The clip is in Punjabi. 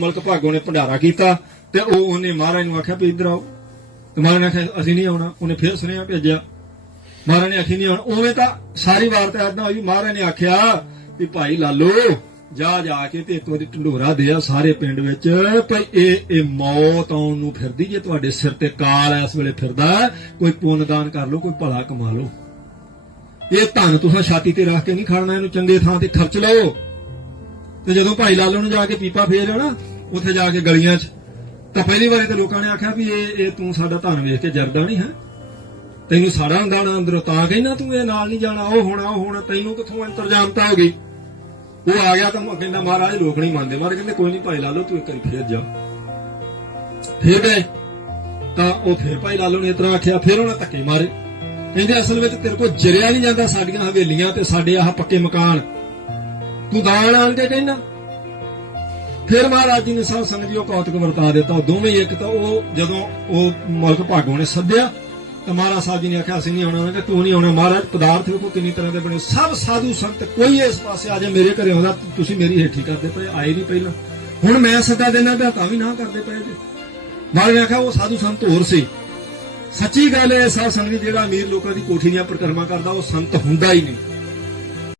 ਮਲਕ ਭਾਗੋ ਨੇ ਭੰਡਾਰਾ ਕੀਤਾ ਤੇ ਉਹ ਉਹਨੇ ਮਹਾਰਾਜ ਨੂੰ ਆਖਿਆ ਵੀ ਇੱਧਰ ਆਓ। ਤੇ ਮਹਾਰਾਜ ਨੇ ਆਖਿਆ, ਅਸੀਂ ਨਹੀਂ ਆਉਣਾ। ਉਹਨੇ ਫਿਰ ਸੁਨੇਹਾ ਭੇਜਿਆ। ਮਹਾਰਾਜ ਨੇ ਆਖੀ ਨਹੀਂ ਆਉਣਾ। ਉਵੇਂ ਤਾਂ ਸਾਰੀ ਵਾਰਤਾ ਏਦਾਂ ਹੋਈ। ਮਹਾਰਾਜ ਨੇ ਆਖਿਆ ਵੀ ਭਾਈ ਲਾਲੋ, ਜਾ ਜਾ ਕੇ ਤੇ ਇੱਕ ਵਾਰੀ ਢੰਡੋਰਾ ਦੇ ਆ ਸਾਰੇ ਪਿੰਡ ਵਿੱਚ। ਭਈ ਇਹ ਇਹ ਮੌਤ ਆਉਣ ਨੂੰ ਫਿਰਦੀ ਜੇ ਤੁਹਾਡੇ ਸਿਰ ਤੇ ਕਾਲ ਇਸ ਵੇਲੇ ਫਿਰਦਾ, ਕੋਈ ਪੁੰਨ ਦਾਨ ਕਰ ਲਓ, ਕੋਈ ਭਲਾ ਕਮਾ ਲਓ। ਇਹ ਧਨ ਤੁਸੀਂ ਛਾਤੀ ਤੇ ਰੱਖ ਕੇ ਨਹੀਂ ਖੜਨਾ, ਇਹਨੂੰ ਚੰਗੇ ਥਾਂ ਤੇ ਖਰਚ ਲਓ। ਤੇ ਜਦੋਂ ਭਾਈ ਲਾਲੋ ਨੂੰ ਜਾ ਕੇ ਪੀਪਾ ਫੇਰ ਨਾ ਉੱਥੇ ਜਾ ਕੇ ਗਲੀਆਂ 'ਚ। ਤਾਂ ਪਹਿਲੀ ਵਾਰੀ ਤਾਂ ਲੋਕਾਂ ਨੇ ਆਖਿਆ ਵੀ ਇਹ ਇਹ ਤੂੰ ਸਾਡਾ ਧਨ ਵੇਖ ਕੇ ਜਰਦਾ ਨਹੀਂ, ਹੈ। ਤੈਨੂੰ ਸਾੜਾ ਅੰਦਾਣਾ ਅੰਦਰੋਂ, ਤਾਂ ਕਹਿੰਦਾ ਤੂੰ ਇਹ ਨਾਲ ਨਹੀਂ ਜਾਣਾ, ਉਹ ਹੋਣਾ ਉਹ ਹੋਣਾ, ਤੈਨੂੰ ਕਿੱਥੋਂ ਇੰਤਜ਼ਾਮਤਾ ਹੋ ਗਈ? ਉਹ ਆ ਗਿਆ ਤਾਂ ਕਹਿੰਦਾ ਮਹਾਰਾਜ ਲੋਕ ਨਹੀਂ ਮੰਨਦੇ। ਮਹਾਰਾਜ ਕਹਿੰਦੇ ਕੋਈ ਨਹੀਂ ਭਾਈ ਲਾਲੋ, ਤੂੰ ਇੱਕ ਵਾਰੀ ਫੇਰ ਜਾ। ਫੇਰ ਗਏ। ਤਾਂ ਉਹ ਫੇਰ ਭਾਈ ਲਾਲੋ ਨੇ ਇਤਰਾ ਆਖਿਆ, ਫਿਰ ਉਹਨੇ ਧੱਕੇ ਮਾਰੇ। ਕਹਿੰਦੇ ਅਸਲ ਵਿੱਚ ਤੇਰੇ ਕੋਲ ਜਰਿਆ ਨਹੀਂ ਜਾਂਦਾ ਸਾਡੀਆਂ ਹਵੇਲੀਆਂ ਤੇ ਸਾਡੇ ਆਹ ਪੱਕੇ ਮਕਾਨ। ਤੂੰ ਦਾਨ ਆਣ ਕੇ ਕਹਿੰਦਾ। ਫਿਰ ਮਹਾਰਾਜ ਜੀ ਨੇ ਸਾਧ ਸੰਗਤ ਜੀ ਉਹ ਕੌਤਕ ਵਰਤਾ ਦਿੱਤਾ ਦੋਵੇਂ ਇੱਕ ਤਾਂ ਉਹ ਜਦੋਂ ਉਹ ਮਲਕ ਭਾਗੋ ਨੇ ਸੱਦਿਆ ਤਾਂ ਮਹਾਰਾਜ ਸਾਹਿਬ ਜੀ ਨੇ ਆਖਿਆ ਅਸੀਂ ਨਹੀਂ ਆਉਣਾ ਉਹਨੇ ਕਿਹਾ ਤੂੰ ਨਹੀਂ ਆਉਣਾ ਮਹਾਰਾਜ ਪਦਾਰਥ ਵੇਖੋ ਕਿੰਨੀ ਤਰ੍ਹਾਂ ਦੇ ਬਣੇ। ਸਭ ਸਾਧੂ ਸੰਤ ਕੋਈ ਇਸ ਪਾਸੇ ਆ ਜਾ ਮੇਰੇ ਘਰੇ ਆਉਂਦਾ ਤੁਸੀਂ ਮੇਰੀ ਹੇਠੀ ਕਰਦੇ ਪਏ ਆਏ ਨਹੀਂ ਪਹਿਲਾਂ। ਹੁਣ ਮੈਂ ਸਦਾ ਦੇਣਾ ਪਿਆ ਤਾਂ ਵੀ ਨਾ ਕਰਦੇ ਪਏ ਜੀ। ਮਹਾਰਾਜ ਨੇ ਆਖਿਆ ਉਹ ਸਾਧੂ ਸੰਤ ਹੋਰ ਸੀ। ਸੱਚੀ ਗੱਲ ਹੈ ਸਾਧ ਸੰਗਤ ਜੀ, ਜਿਹੜਾ ਅਮੀਰ ਲੋਕਾਂ ਦੀ ਕੋਠੀ ਦੀਆਂ ਪਰਿਕਰਮਾ ਕਰਦਾ ਉਹ ਸੰਤ ਹੁੰਦਾ ਹੀ ਨਹੀਂ।